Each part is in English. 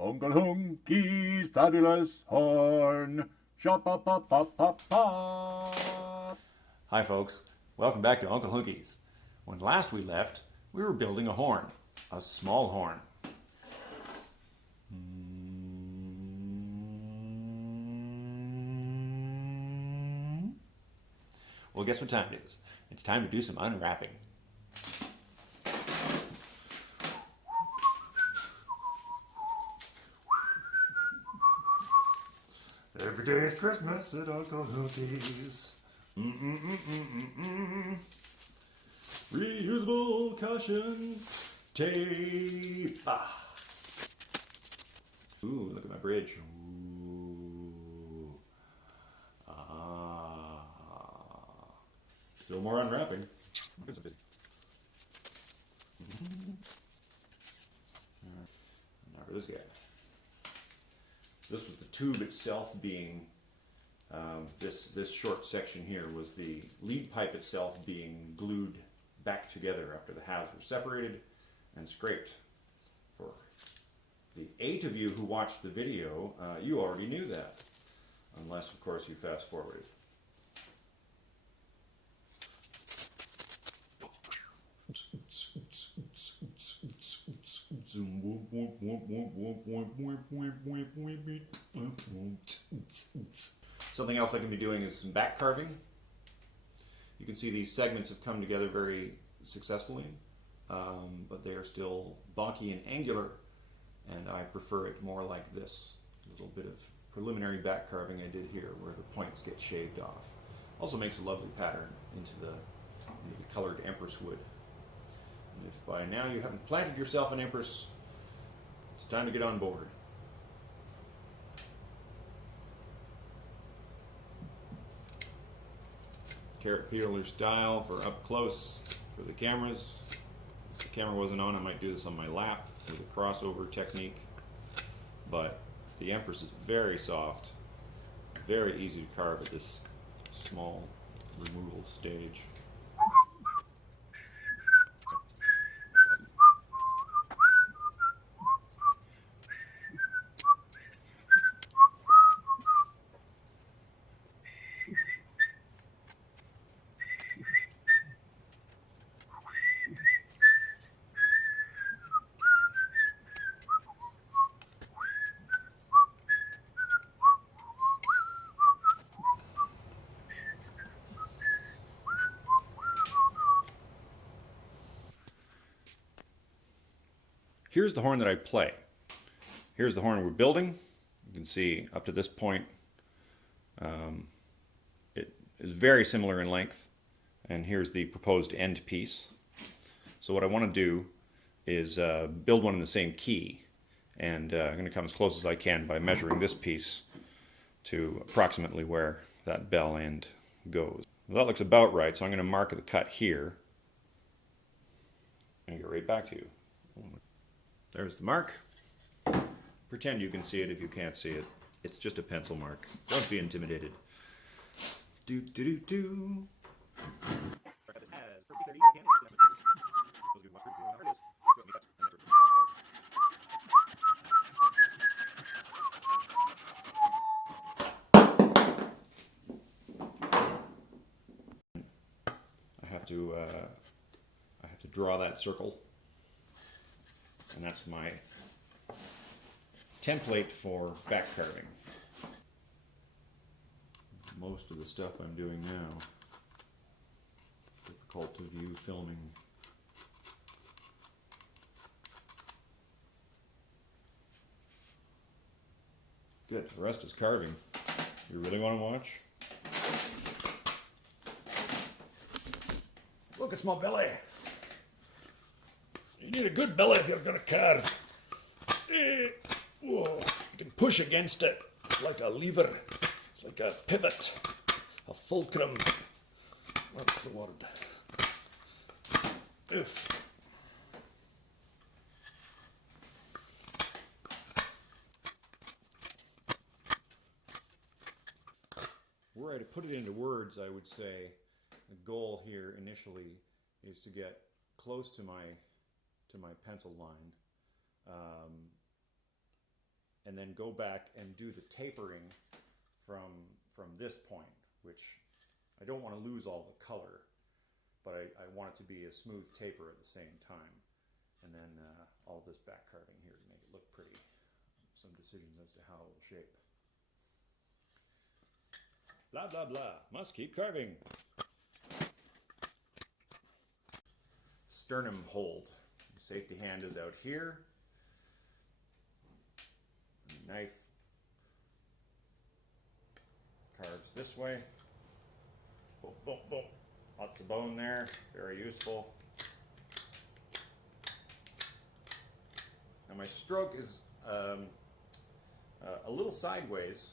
Uncle Hoonki's fabulous horn. Shop-pop-pop-pop-pop. Hi folks, welcome back to Uncle Hoonki's. When last we left, we were building a horn, a small horn. Well, guess what time it is? It's time to do some unwrapping. Every day is Christmas at Uncle Hoonki's. Reusable caution tape. Ooh, look at my bridge. Ooh. Still more unwrapping. Now for this guy. This was the tube itself being, this short section here was the lead pipe itself being glued back together after the halves were separated and scraped. For the 8 of you who watched the video, you already knew that, unless of course you fast forwarded. Something else I can be doing is some back carving. You can see these segments have come together very successfully, but they are still bonky and angular, and I prefer it more like this. A little bit of preliminary back carving I did here where the points get shaved off. Also makes a lovely pattern into the colored empress wood. And if by now you haven't planted yourself an empress, it's time to get on board. Carrot peeler style for up close for the cameras. If the camera wasn't on, I might do this on my lap with a crossover technique. But the empress is very soft, very easy to carve at this small removal stage. Here's the horn that I play. Here's the horn we're building. You can see up to this point it is very similar in length, and here's the proposed end piece. So what I want to do is build one in the same key, and I'm going to come as close as I can by measuring this piece to approximately where that bell end goes. Well, that looks about right, so I'm going to mark the cut here and get right back to you. There's the mark. Pretend you can see it if you can't see it. It's just a pencil mark. Don't be intimidated. Do do do do. I have to draw that circle. And that's my template for back carving. Most of the stuff I'm doing now, difficult to view filming. Good, the rest is carving. You really want to watch? Look, it's my belly. You need a good belly if you're going to carve. Whoa. You can push against it. It's like a lever. It's like a pivot. A fulcrum. What's the word? Oof. Were I to put it into words, I would say the goal here initially is to get close to my pencil line, and then go back and do the tapering from this point, which I don't want to lose all the color, but I want it to be a smooth taper at the same time. And then all this back carving here to make it look pretty. Some decisions as to how it will shape. Blah, blah, blah. Must keep carving. Sternum hold. The safety hand is out here. The knife carves this way. Boom, boom, boom. Lots of bone there. Very useful. Now my stroke is a little sideways,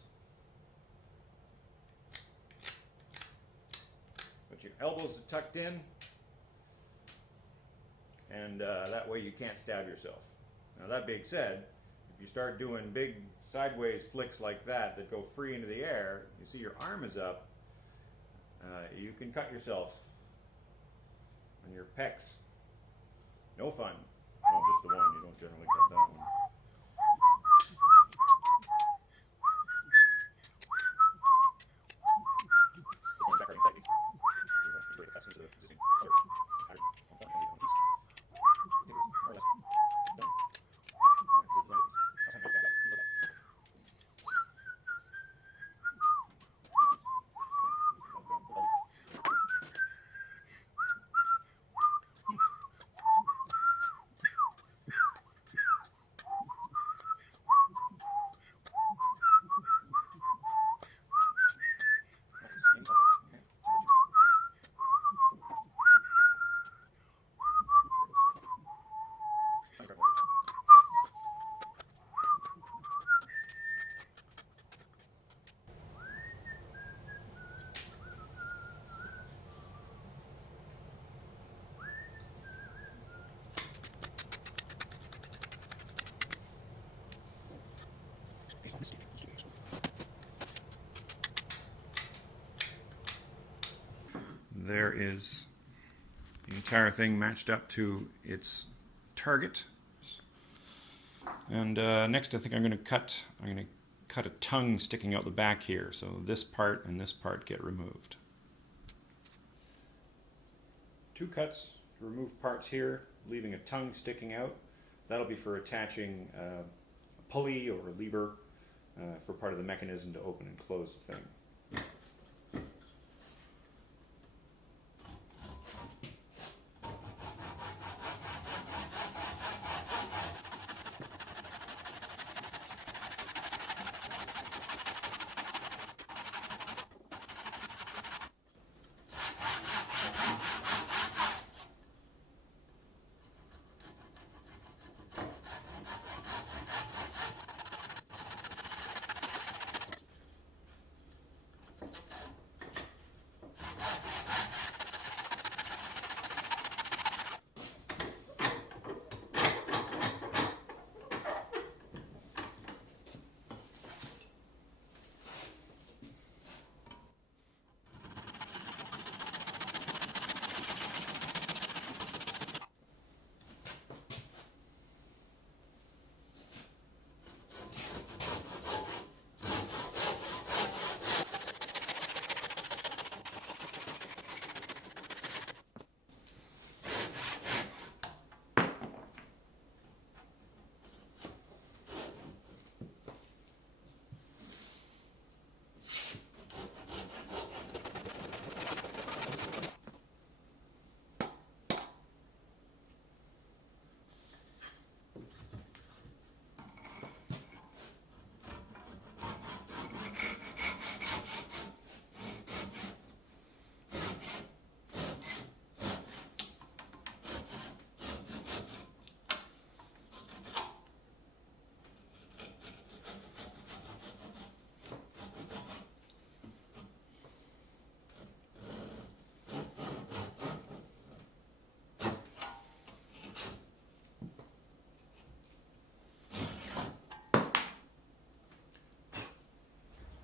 but your elbows are tucked in, and that way you can't stab yourself. Now that being said, if you start doing big sideways flicks like that go free into the air, you see your arm is up, you can cut yourself on your pecs. No fun. No, just the one. You don't generally cut that one. There is the entire thing matched up to its target. And next I think I'm going to cut a tongue sticking out the back here, so this part and this part get removed. 2 cuts to remove parts here, leaving a tongue sticking out. That'll be for attaching a pulley or a lever for part of the mechanism to open and close the thing.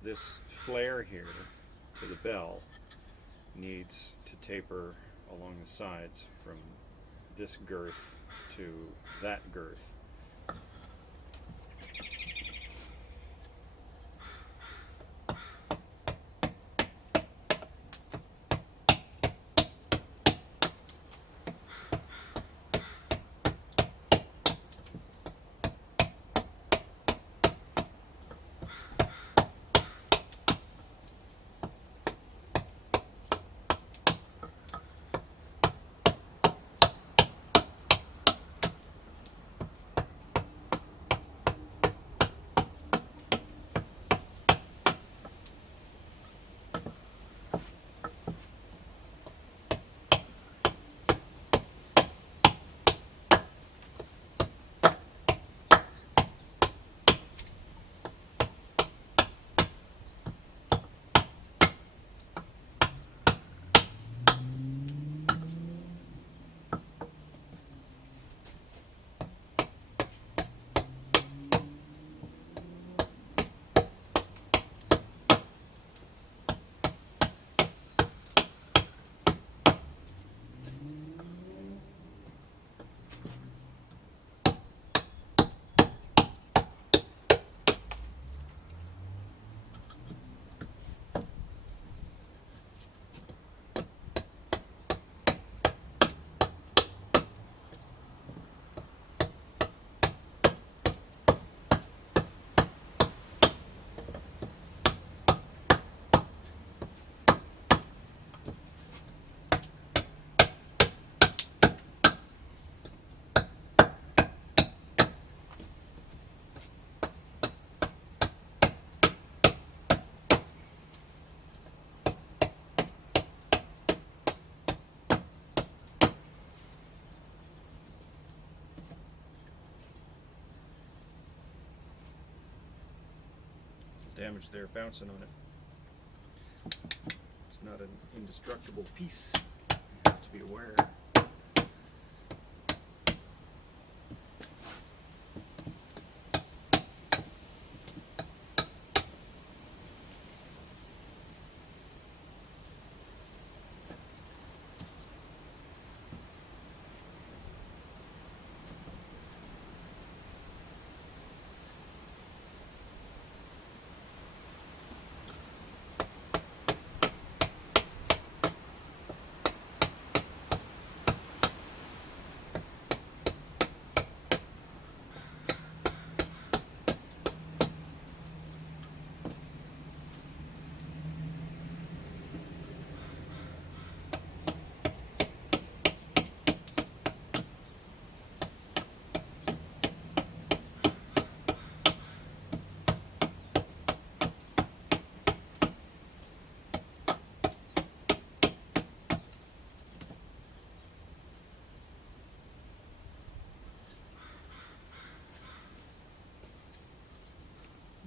This flare here to the bell needs to taper along the sides from this girth to that girth. damage there bouncing on it. It's not an indestructible piece. You have to be aware.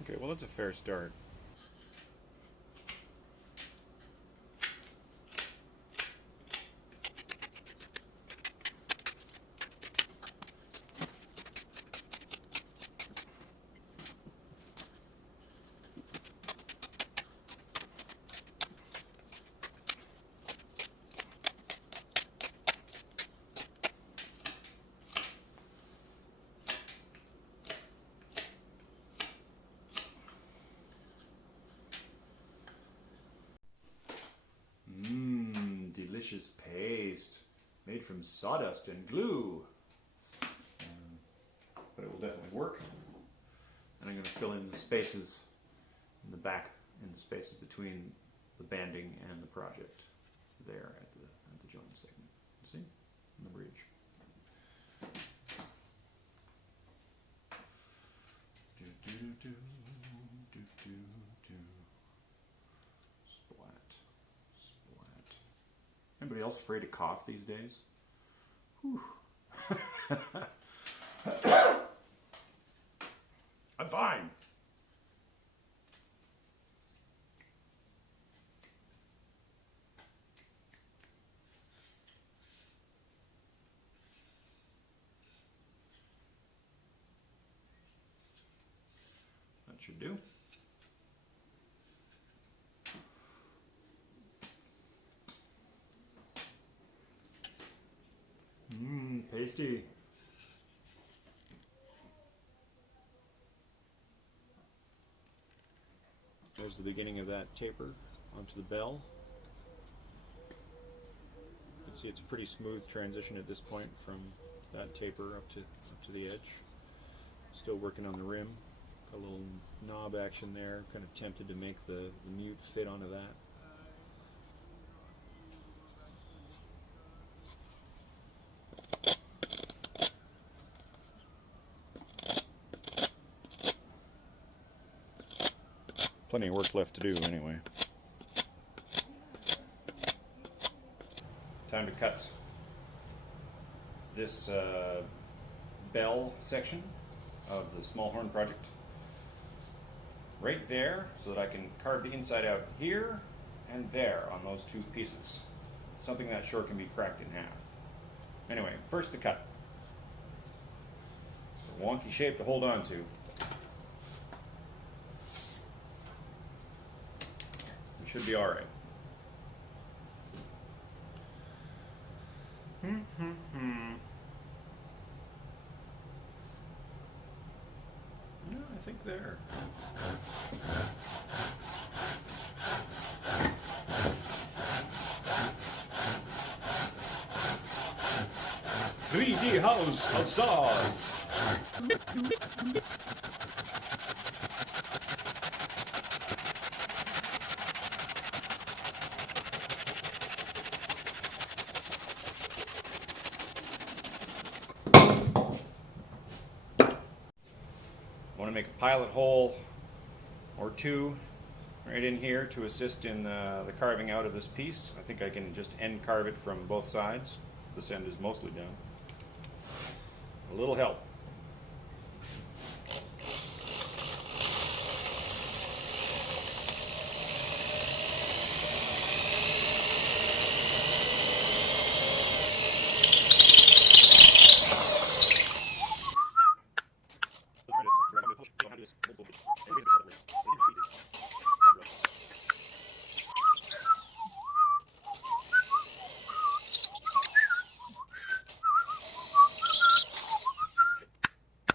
Okay, well that's a fair start. Delicious paste made from sawdust and glue. But it will definitely work. And I'm going to fill in the spaces in the back, in the spaces between the banding and the project there at the joint segment. You see? In the bridge. Anybody else afraid to cough these days? Whew. I'm fine. That should do. Tasty. There's the beginning of that taper onto the bell. You can see it's a pretty smooth transition at this point from that taper up to the edge. Still working on the rim. Got a little knob action there. Kind of tempted to make the mute fit onto that. Plenty of work left to do anyway. Time to cut this bell section of the small horn project right there so that I can carve the inside out here and there on those two pieces. Something that sure can be cracked in half. Anyway, first the cut. A wonky shape to hold on to. Should be alright. Yeah, I think there. 3D house of saws. Want to make a pilot hole or two right in here to assist in the carving out of this piece. I think I can just end carve it from both sides. This end is mostly done. A little help.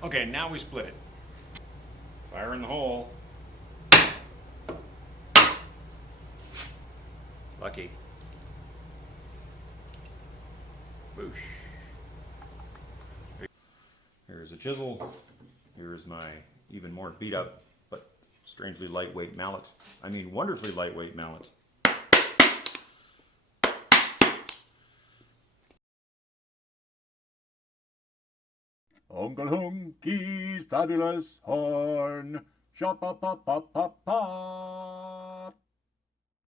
Okay, now we split it. Fire in the hole. Lucky. Boosh. Here's a chisel. Here's my even more beat up, but strangely lightweight mallet. I mean, wonderfully lightweight mallet. Uncle Hoonki's fabulous horn. Shop, pop, pop, pop, pop, pop.